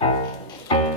Música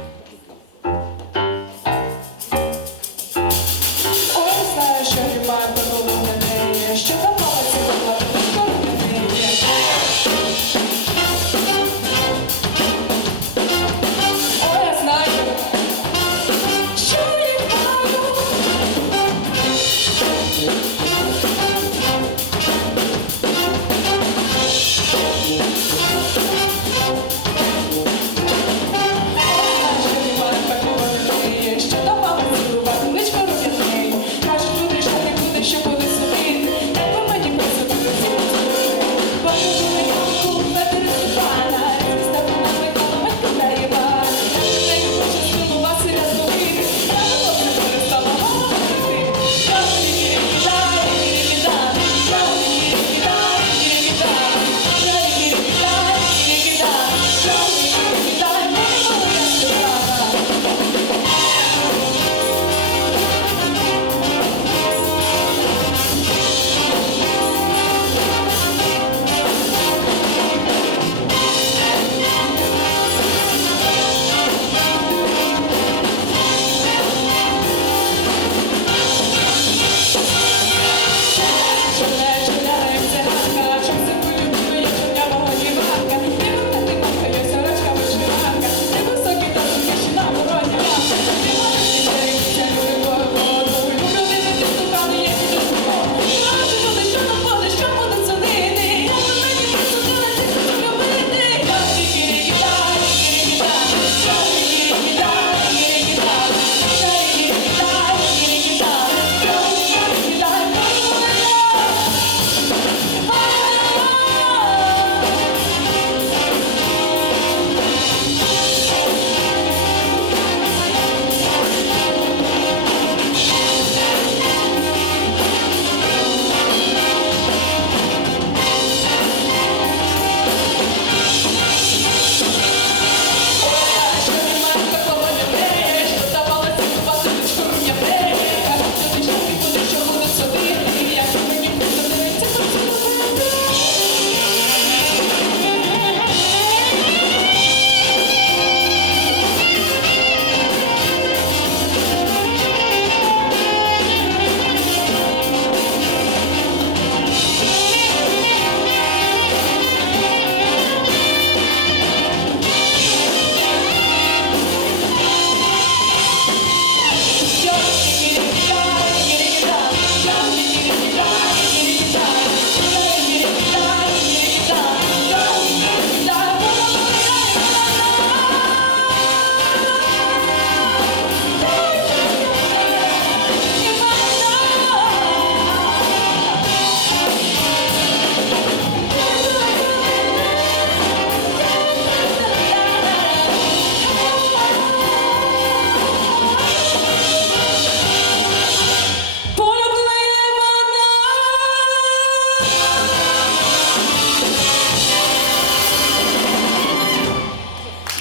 Yeah.